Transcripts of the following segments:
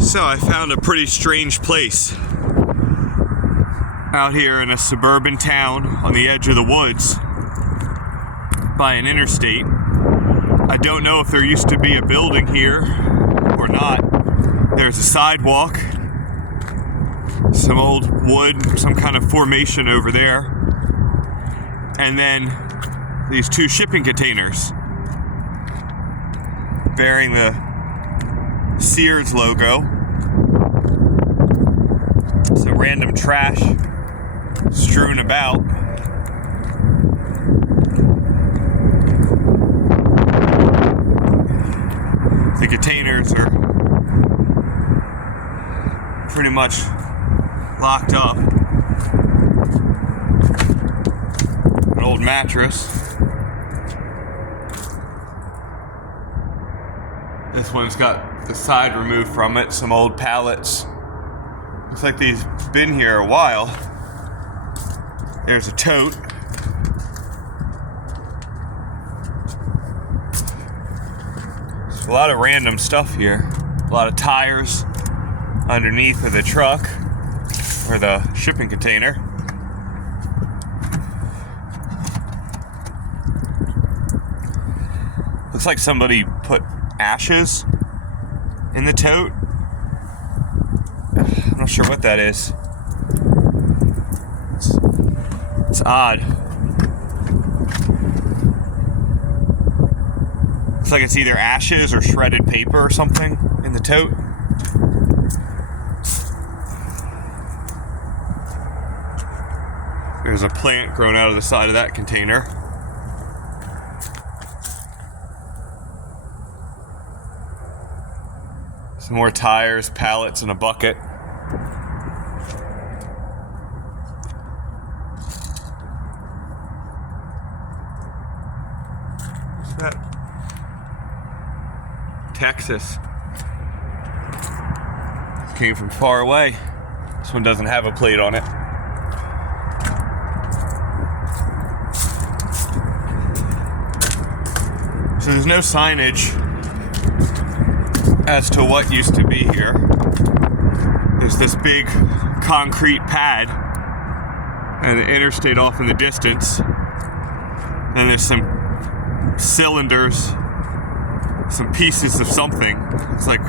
So I found a pretty strange place out here in a suburban town on the edge of the woods by an interstate. I don't know if there used to be a building here or not. There's a sidewalk, some old wood, some kind of formation over there, and then these two shipping containers bearing the Sears logo. Some random trash strewn about. The containers are pretty much locked up. An old mattress. This one's got the side removed from it, some old pallets. Looks like these been here a while. There's a tote. There's a lot of random stuff here. A lot of tires underneath of the truck or the shipping container. Looks like somebody put ashes in the tote. I'm not sure what that is. It's odd. Looks like it's either ashes or shredded paper or something in the tote. There's a plant growing out of the side of that container. Some more tires, pallets, and a bucket. What's that? Texas. Came from far away. This one doesn't have a plate on it. So there's no signage as to what used to be here. There's this big concrete pad and the interstate off in the distance. And there's some cylinders, some pieces of something. It's like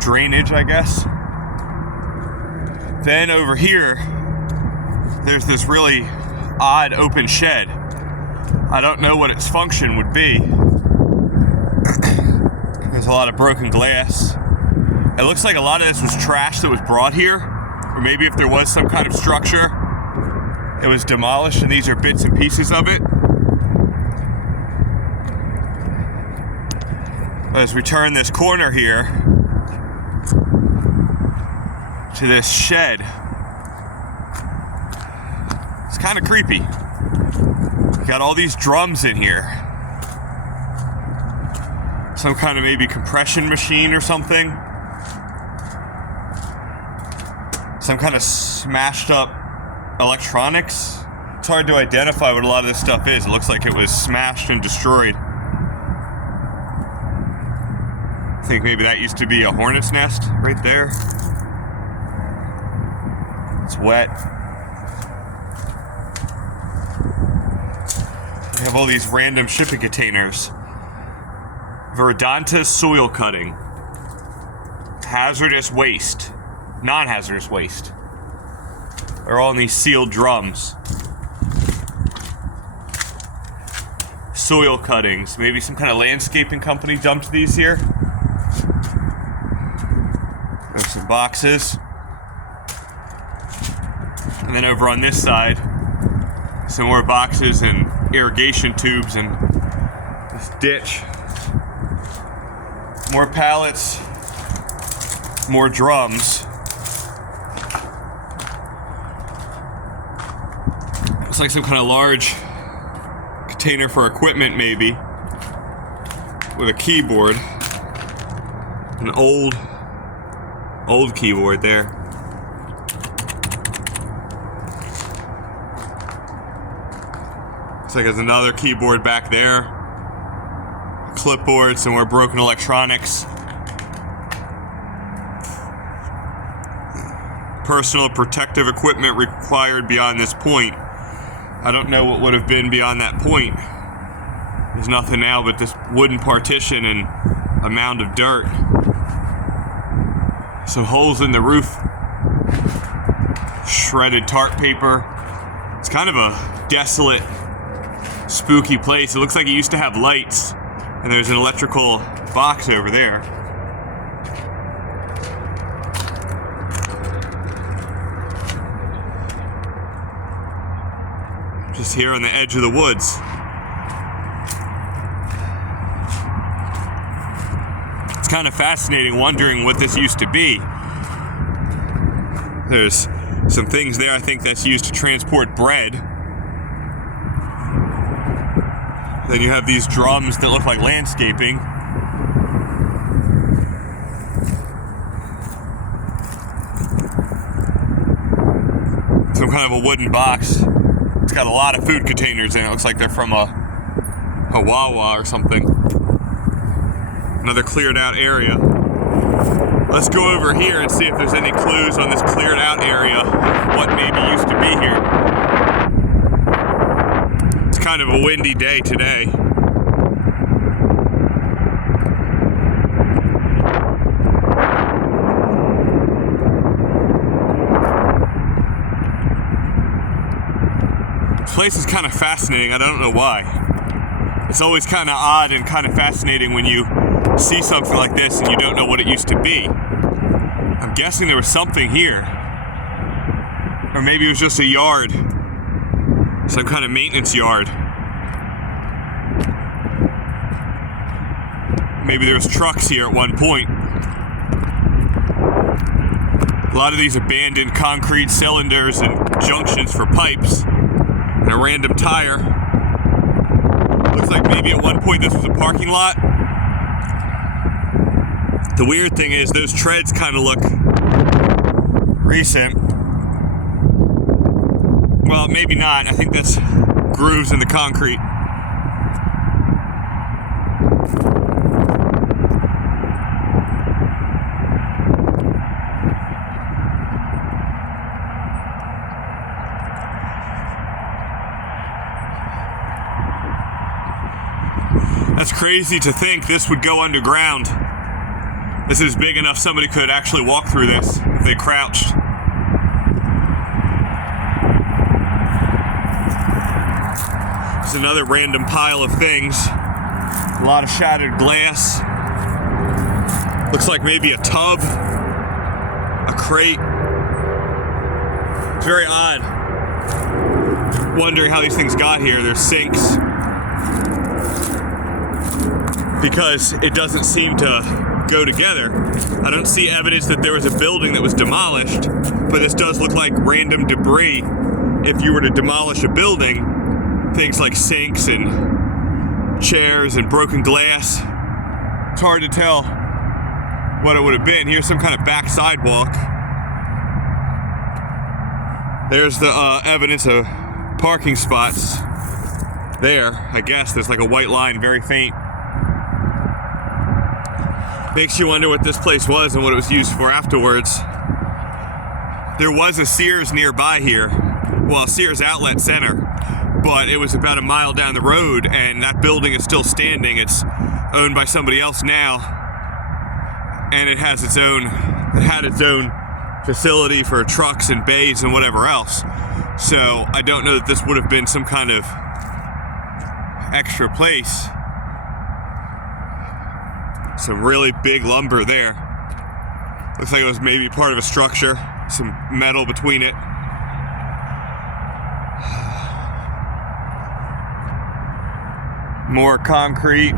drainage, I guess. Then over here, there's this really odd open shed. I don't know what its function would be. There's a lot of broken glass. It looks like a lot of this was trash that was brought here, or maybe if there was some kind of structure, it was demolished and these are bits and pieces of it. As we turn this corner here to this shed, it's kind of creepy. Got all these drums in here. Some kind of maybe compression machine or something. Some kind of smashed up electronics. It's hard to identify what a lot of this stuff is. It looks like it was smashed and destroyed. I think maybe that used to be a hornet's nest right there. It's wet. We have all these random shipping containers. Verdanta soil cutting. Hazardous waste. Non-hazardous waste. They're all in these sealed drums. Soil cuttings. Maybe some kind of landscaping company dumped these here. There's some boxes. And then over on this side, some more boxes and irrigation tubes and this ditch. More pallets, more drums. Looks like some kind of large container for equipment maybe, with a keyboard. An old keyboard there. Looks like there's another keyboard back there. Clipboard, some more broken electronics. personal protective equipment required beyond this point. I don't know what would have been beyond that point. There's nothing now but this wooden partition and a mound of dirt. Some holes in the roof. Shredded tarp paper. It's kind of a desolate, spooky place. It looks like it used to have lights, and there's an electrical box over there. Just here on the edge of the woods. It's kind of fascinating wondering what this used to be. There's some things there I think that's used to transport bread. Then you have these drums that look like landscaping. Some kind of a wooden box. It's got a lot of food containers in it. It looks like they're from a Wawa or something. Another cleared out area. Let's go over here and see if there's any clues on this cleared out area of what maybe used to be here. It's kind of a windy day today. This place is kind of fascinating. I don't know why. It's always kind of odd and kind of fascinating when you see something like this and you don't know what it used to be. I'm guessing there was something here. Or maybe it was just a yard. Some kind of maintenance yard. Maybe there was trucks here at one point. A lot of these abandoned concrete cylinders and junctions for pipes. And a random tire. Looks like maybe at one point this was a parking lot. The weird thing is those treads kind of look recent. Well, maybe not. I think that's grooves in the concrete. That's crazy to think this would go underground. This is big enough somebody could actually walk through this if they crouched. There's another random pile of things. A lot of shattered glass. Looks like maybe a tub, a crate. It's very odd. Wondering how these things got here. There's sinks. Because it doesn't seem to go together. I don't see evidence that there was a building that was demolished, but this does look like random debris. If you were to demolish a building, things like sinks and chairs and broken glass, it's hard to tell what it would have been. Here's some kind of back sidewalk. There's the evidence of parking spots there. I guess there's like a white line, very faint. Makes you wonder what this place was and what it was used for afterwards. There was a Sears nearby here. Well, a Sears outlet center, but it was about a mile down the road, and that building is still standing. It's owned by somebody else now, and it had its own facility for trucks and bays and whatever else. So I don't know that this would have been some kind of extra place. Some really big lumber there. Looks like it was maybe part of a structure. Some metal between it. More concrete.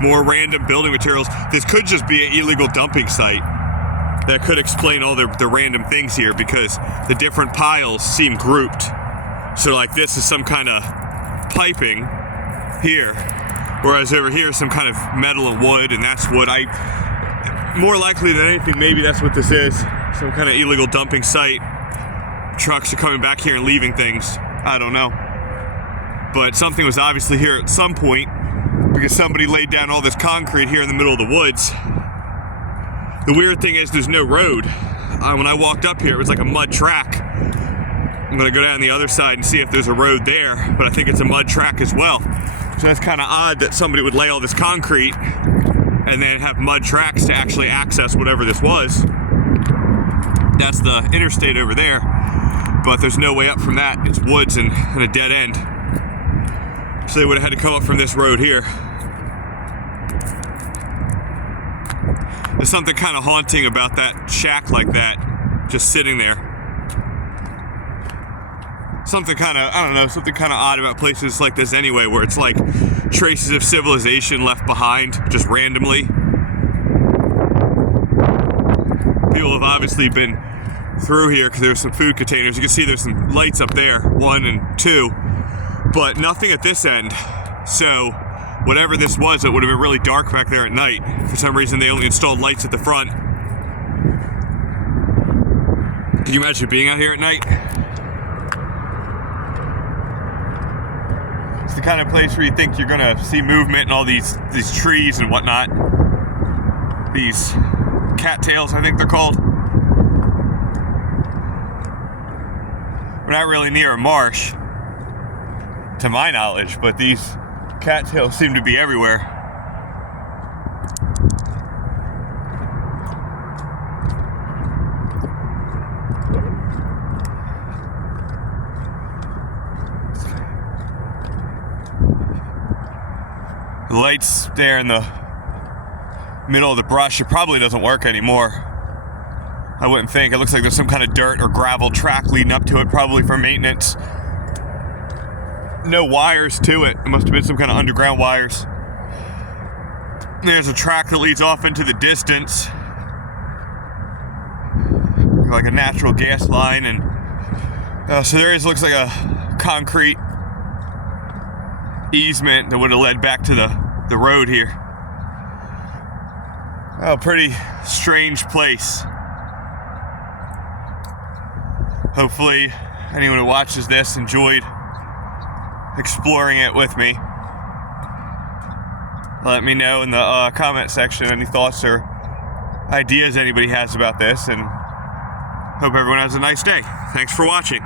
More random building materials. This could just be an illegal dumping site. That could explain all the random things here, because the different piles seem grouped. So like this is some kind of piping here. Whereas over here, some kind of metal and wood, and that's wood. More likely than anything, maybe that's what this is. Some kind of illegal dumping site. Trucks are coming back here and leaving things. I don't know. But something was obviously here at some point, because somebody laid down all this concrete here in the middle of the woods. The weird thing is there's no road. when I walked up here, it was like a mud track. I'm gonna go down the other side and see if there's a road there, but I think it's a mud track as well. So that's kind of odd that somebody would lay all this concrete and then have mud tracks to actually access whatever this was. That's the interstate over there, but there's no way up from that. It's woods and a dead end. So they would have had to come up from this road here. There's something kind of haunting about that shack like that, just sitting there. Something kind of, I don't know, something kind of odd about places like this anyway, where it's like traces of civilization left behind just randomly. People have obviously been through here because there's some food containers. You can see there's some lights up there, 1 and 2, but nothing at this end. So whatever this was, it would have been really dark back there at night. For some reason, they only installed lights at the front. Can you imagine being out here at night? It's the kind of place where you think you're gonna see movement and all these trees and whatnot. These cattails, I think they're called. We're not really near a marsh, to my knowledge, but these cattails seem to be everywhere. The lights there in the middle of the brush, it probably doesn't work anymore. I wouldn't think. It looks like there's some kind of dirt or gravel track leading up to it, probably for maintenance. No wires to it. It must have been some kind of underground wires. There's a track that leads off into the distance, like a natural gas line, and so there looks like a concrete easement that would have led back to the road here. Oh, pretty strange place. Hopefully anyone who watches this enjoyed exploring it with me. Let me know in the comment section any thoughts or ideas anybody has about this, and hope everyone has a nice day. Thanks for watching.